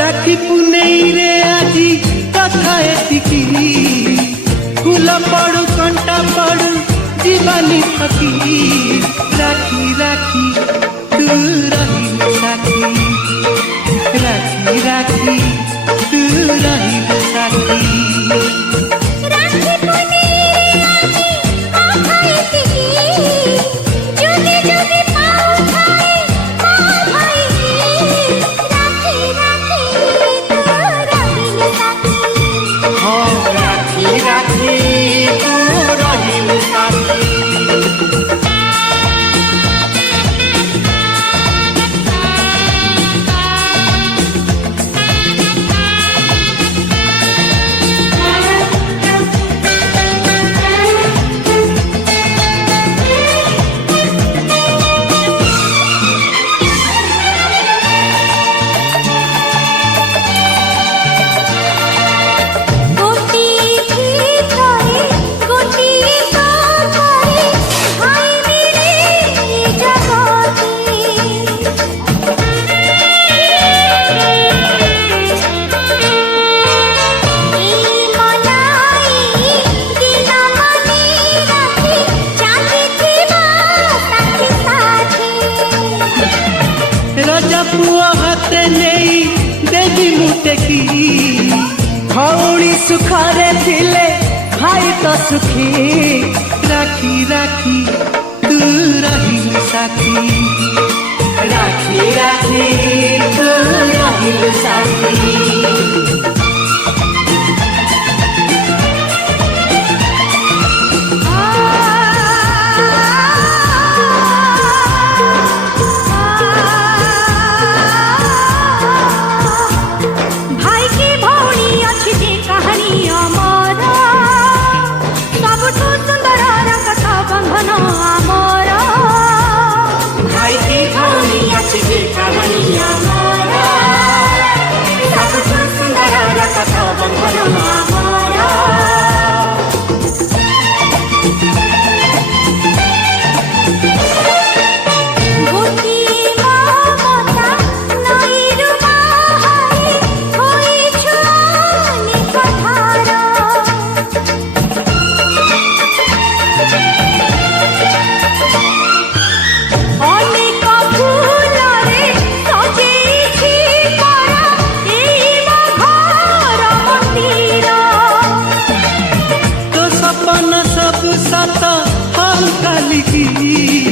राखी पुनेई रे आजी कथा एतिकी फूल पड़ू कंटा पड़ू जीवानी फकी राखी राखी तू रही साथी राखी राखी तू रही साथी पुआ हाथे नहीं देवी मुटे की भौणी सुखारे थिले भाई तो सुखी राखी राखी तू रही साथी राखी राखी तू रही साथी सब साता हम काली की